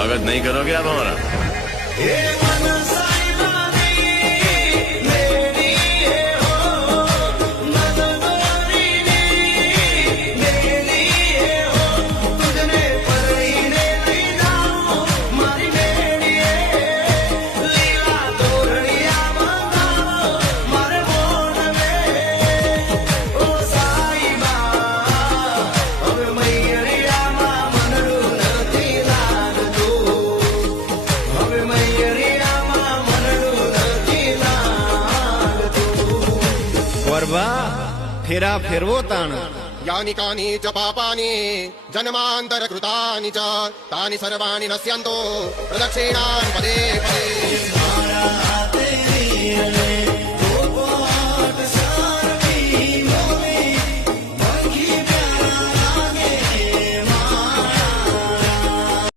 स्वागत नहीं करोगे आप हमारा? फेरा फेरवो ताण यानि कानि च पापानि जन्मांतर कृतानि च तानि सर्वाणि नश्यन्तो प्रदक्षिणान् पदे पदे।